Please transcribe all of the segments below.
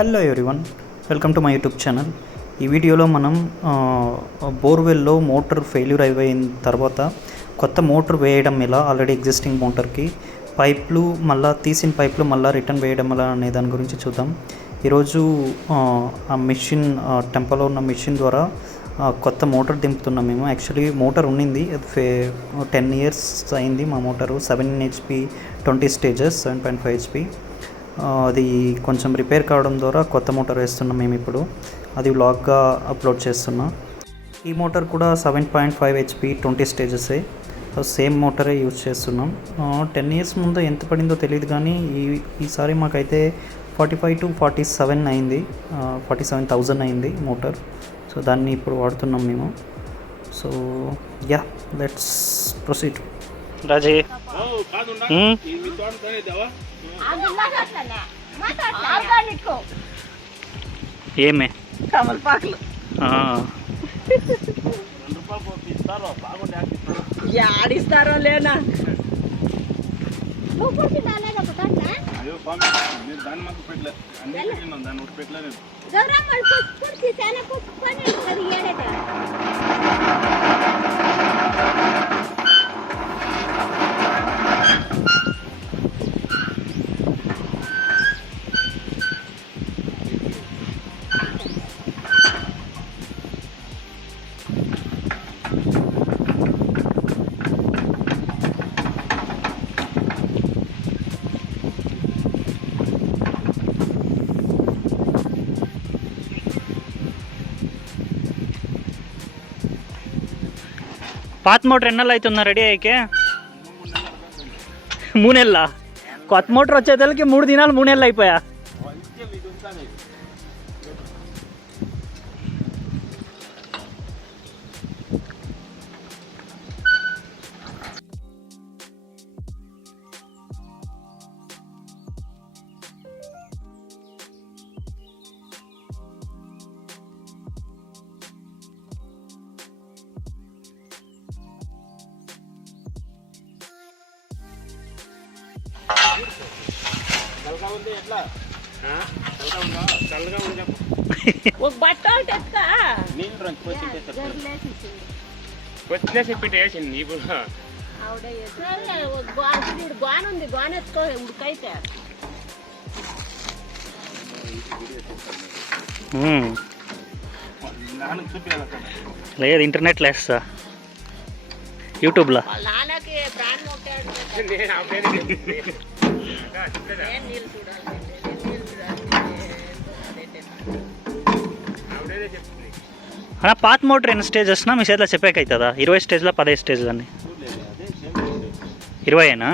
Hello everyone, welcome to my YouTube channel. ఈ వీడియోలో మనం బోర్వెల్లో మోటార్ ఫెయిల్యూర్ అయిపోయిన తర్వాత కొత్త మోటార్ వేయడం ఎలా, ఆల్రెడీ ఎగ్జిస్టింగ్ మోటార్కి పైప్లు మళ్ళీ తీసిన పైప్లు మళ్ళీ రిటర్న్ వేయడం ఎలా అనే దాని గురించి చూద్దాం. ఈరోజు ఆ మిషన్ టెంపోలో ఉన్న మిషన్ ద్వారా కొత్త మోటార్ దింపుతున్నాం మేము. యాక్చువల్లీ మోటార్ ఉండింది, 10 years అయింది మా మోటారు. 7 HP 20 stages 7.5 HP. అది కొంచెం రిపేర్ కావడం ద్వారా కొత్త మోటార్ వేస్తున్నాం మేము ఇప్పుడు. అది వ్లాగ్గా అప్లోడ్ చేస్తున్నా. ఈ మోటార్ కూడా 7.5 HP 20 stages, సేమ్ మోటారే యూజ్ చేస్తున్నాం. 10 years ముందు ఎంత పడిందో తెలియదు, కానీ ఈసారి మాకైతే 45 to 47 అయింది, 47,000 అయింది మోటార్. సో దాన్ని ఇప్పుడు వాడుతున్నాం మేము. So yeah, let's proceed. రాజీ ఏమే కమలపాకులు ఆడిస్తారో లేనా పాత మోటార్ ఎన్నెళ్ళు అవుతుందా రెడీ అయ్యకే? 3 నెలల కొత్త మోటార్ వచ్చేదానికి 3 దినాలు 3 నెలలు అయిపోయా. ఒక బట్ట గోనుంది, గోనెత్తుకో ఉడికైతే లేదు, ఇంటర్నెట్లో వేస్తా, యూట్యూబ్లో. నాన్నకి ప్రాణం అలా పాత మోటార్ ఎన్ని స్టేజెస్ మీ చేతిలో చెప్పాక అవుతుందా? 20 స్టేజ్లో 15 స్టేజ్లు అన్నీ 20ఏనా?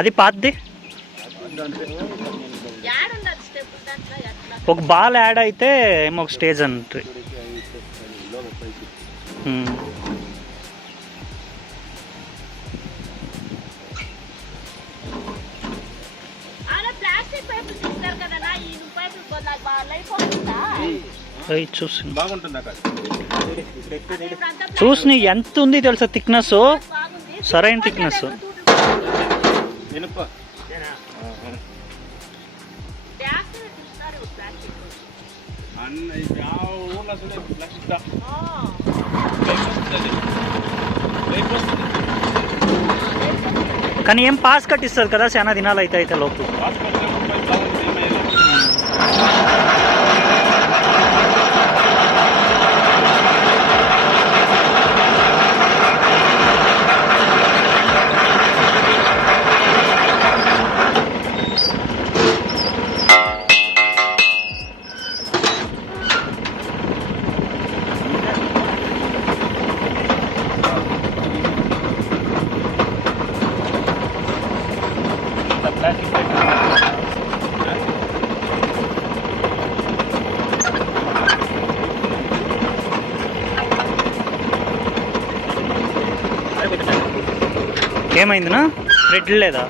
అది పాతది. ఒక బాల్ యాడ్ అయితే ఏమో ఒక స్టేజ్ అంటే. చూసి ఎంత ఉంది తెలుసా థిక్నెస్, సరైన థిక్నెస్. కానీ ఏం పాస్ కట్టిస్తుంది కదా చాలా దినాలు అయితే లోపు. ఏమైందినా? రెడ్ లేదా?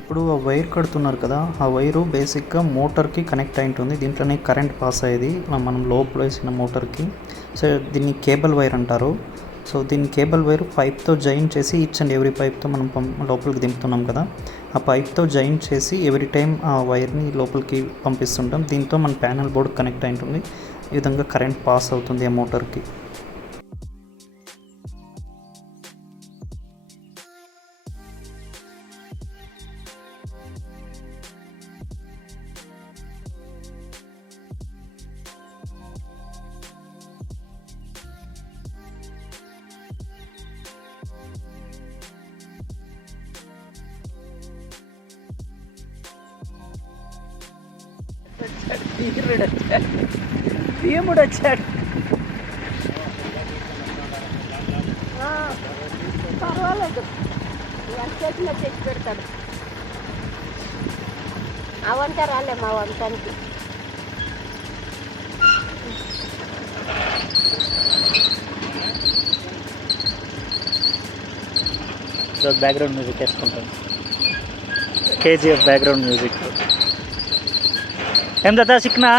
ఇప్పుడు ఆ వైర్ కడుతున్నారు కదా, ఆ వైరు బేసిక్గా మోటార్కి కనెక్ట్ అయి ఉంటుంది. దీంట్లోనే కరెంట్ పాస్ అయ్యేది మనం లోపల వేసిన మోటార్కి. సో దీన్ని కేబుల్ వైర్ అంటారు. సో దీన్ని కేబుల్ వైర్ పైప్తో జాయిన్ చేసి ఈచ్ అండ్ ఎవ్రీ పైప్తో మనం లోపలికి దింపుతున్నాం కదా, ఆ పైప్తో జాయిన్ చేసి ఎవ్రీ టైం ఆ వైర్ని లోపలికి పంపిస్తుంటాం. దీంతో మన ప్యానల్ బోర్డ్ కనెక్ట్ అయి ఉంటుంది. ఈ విధంగా కరెంట్ పాస్ అవుతుంది ఆ మోటార్కి. భీముడు వచ్చాడు. పర్వాలేదు, ఎంత చేసినా తెచ్చి పెడతాడు. ఆ వంట రాలే మా వంటానికి. బ్యాక్గ్రౌండ్ మ్యూజిక్ వేసుకుంటాం. KGF background music. ఏం దాదా సిక్నా?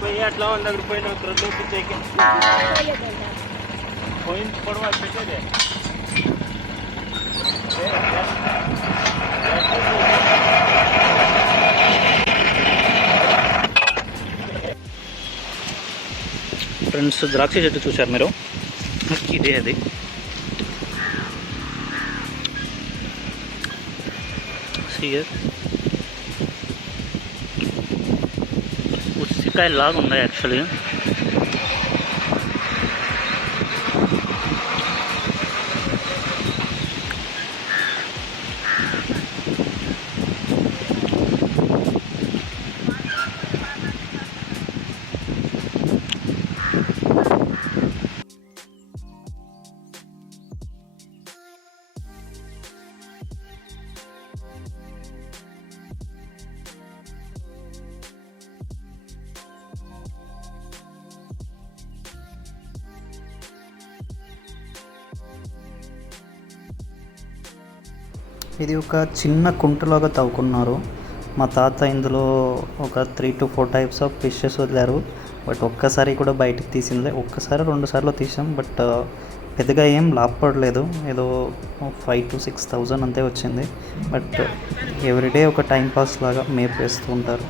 పోయి అట్లా వాళ్ళ దగ్గర పోయిన త్రొడ్లో పిచ్చేకి పోయిన పొడవ పెట్టేదే. ఫ్రెండ్స్, ద్రాక్ష చెట్టు చూశారు మీరు, ఇదే అది. ఉసిరికాయ లాగా ఉన్నాయి యాక్చువల్లీ. ఇది ఒక చిన్న కుంటలాగా తవ్వుకున్నారు. మా తాత ఇందులో ఒక 3 to 4 టైప్స్ ఆఫ్ ఫిషెస్ వదిలారు. బట్ ఒక్కసారి కూడా బయటికి తీసిందే, ఒక్కసారి 2 సార్లు తీసాం. బట్ పెద్దగా ఏం లాభపడలేదు, ఏదో 5,000 to 6,000 అంతే వచ్చింది. బట్ ఎవ్రీడే ఒక టైంపాస్ లాగా మేపు వేస్తూ ఉంటారు.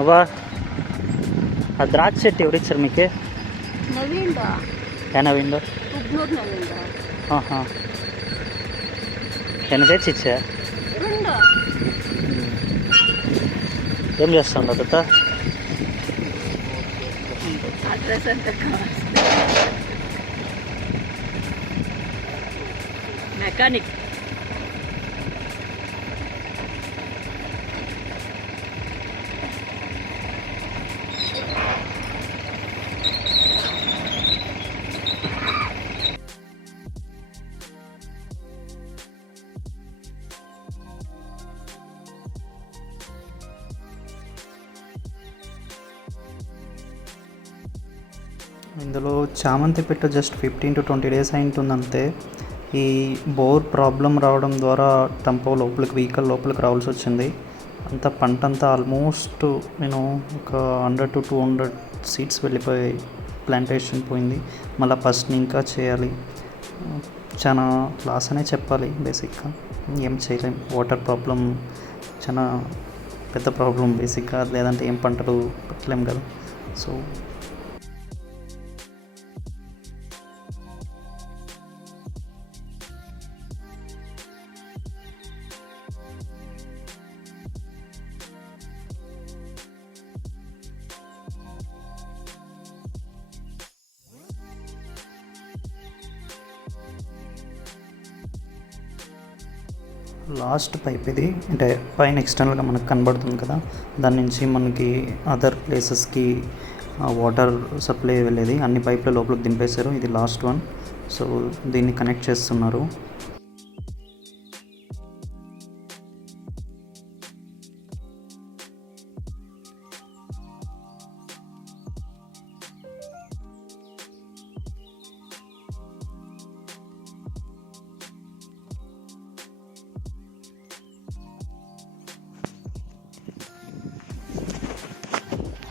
అవ్వా, ఆ ద్రాక్ష చెట్టు ఎవరిచ్చారు మీకు? నవీన్ నవీన్ ఉగ్నూరు నవీన్ తెచ్చి ఇచ్చా. ఏం చేస్తాను తాత? అడ్రస్ అంతా మెకానిక్. ఇందులో చామంతి పెట్ట జస్ట్ 15 to 20 days అయింటుంది అంతే. ఈ బోర్ ప్రాబ్లం రావడం ద్వారా టంపో లోపలికి వెహికల్ లోపలికి రావాల్సి వచ్చింది. అంతా పంట అంతా ఆల్మోస్ట్ నేను ఒక 100 to 200 సీడ్స్ వెళ్ళిపోయాయి, ప్లాంటేషన్ పోయింది. మళ్ళీ ఫస్ట్ ఇంకా చేయాలి. చాలా లాస్ అనే చెప్పాలి. బేసిక్గా ఏం చేయలేం, వాటర్ ప్రాబ్లం చాలా పెద్ద ప్రాబ్లం బేసిక్గా, లేదంటే ఏం పంటలు పెట్టలేం కదా. సో లాస్ట్ పైప్ ఇది, అంటే పైన ఎక్స్టర్నల్గా మనకు కనబడుతుంది కదా, దాని నుంచి మనకి అదర్ ప్లేసెస్కి వాటర్ సప్లై వెళ్ళేది. అన్ని పైప్ల లోపలికి దింపేశారు. ఇది లాస్ట్ వన్. సో దీన్ని కనెక్ట్ చేస్తున్నారు.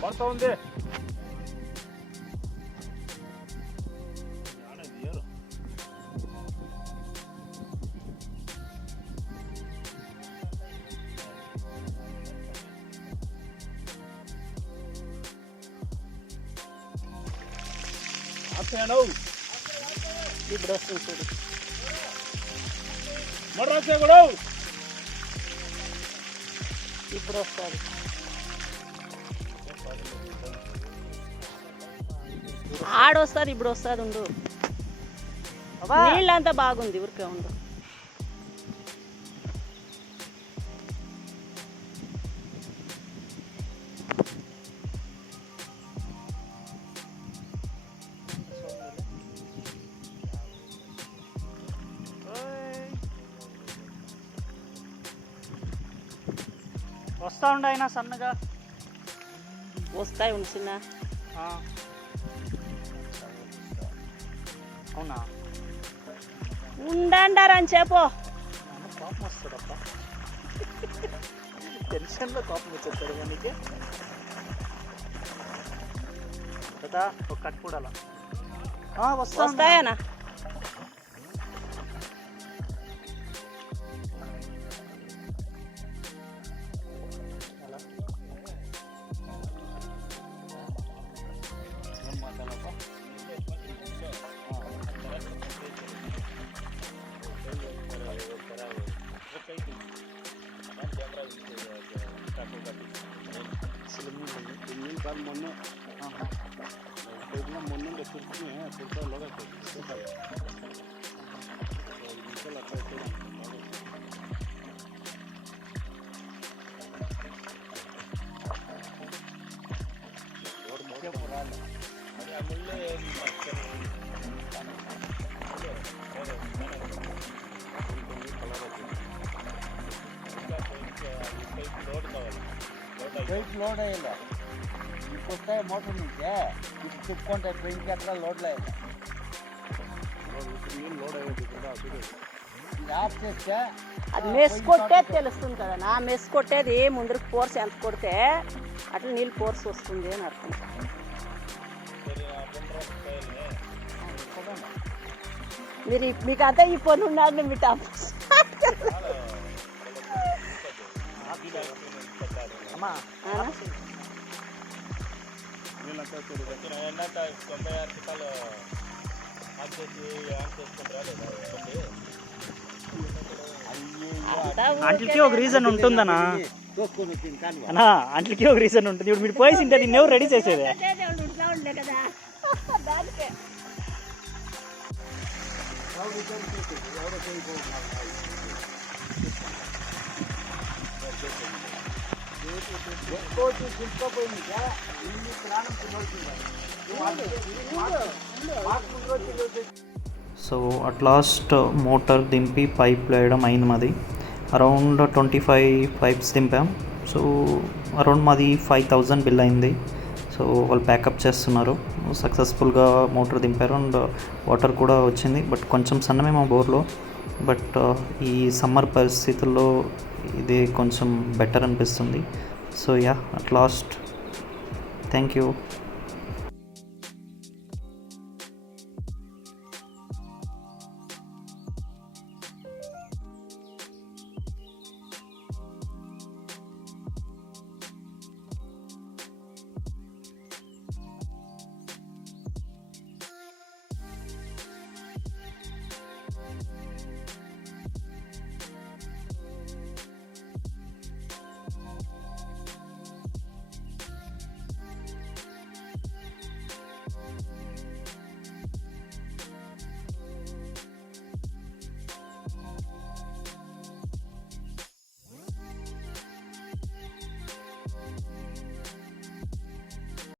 పడుతూ ఉంది. ఇప్పుడు వస్తుంది చూడు. ఇప్పుడు వస్తుంది. ఆడొస్తుంది, ఇప్పుడు వస్తుంది. ఉండు, నీళ్ళంతా బాగుంది, ఊరికే ఉండు. వస్తూ ఉండే అయినా సన్నగా వస్తాయి. ఉండు చిన్న. అవునా? ఉండండారని చెప్పు. కోపం వస్తుందప్ప, టెన్షన్లో కోపం వచ్చేస్తాడు మనకి కదా. ఒక కట్ కూడా వస్తాయనా? లోడ్ అయ్యిందా? ఇప్పుడు వస్తాయి మోటార్ నుంచి, ఇప్పుడు చెప్పుకుంటే ట్రైన్కి అట్లా లోడ్లు అయ్యిందా? లోడ్ అయ్యేది ఆఫ్ చేస్తే అది మెస్ కొట్టేది తెలుస్తుంది కదా. నా మెస్ కొట్టేది ముందరకు ఫోర్స్ ఎంత కొడితే అట్లా నీళ్ళు ఫోర్స్ వస్తుంది అని అర్థం. మీకు అంతా ఈ పని ఉండాలని మీ టాప్ అంట్లకి ఒక రీజన్ ఉంటుందనా అన్నా, అంట్లకి ఒక రీజన్ ఉంటుంది. ఇప్పుడు మీరు పోయి తింటే నిన్ను ఎవరు రెడీ చేసేది? కదా. సో అట్ లాస్ట్ మోటార్ దింపి పైప్ వేయడం అయింది. మాది అరౌండ్ 25 పైప్స్ దింపాం. సో అరౌండ్ మాది 5000 బిల్ అయింది. సో వాళ్ళు ప్యాకప్ చేస్తున్నారు. సక్సెస్ఫుల్గా మోటార్ దింపారు అండ్ వాటర్ కూడా వచ్చింది. బట్ కొంచెం సన్నమే మా బోర్లో. బట్ ఈ సమ్మర్ పరిస్థితుల్లో ఇది కొంచెం బెటర్ అనిపిస్తుంది. So yeah, at last thank you.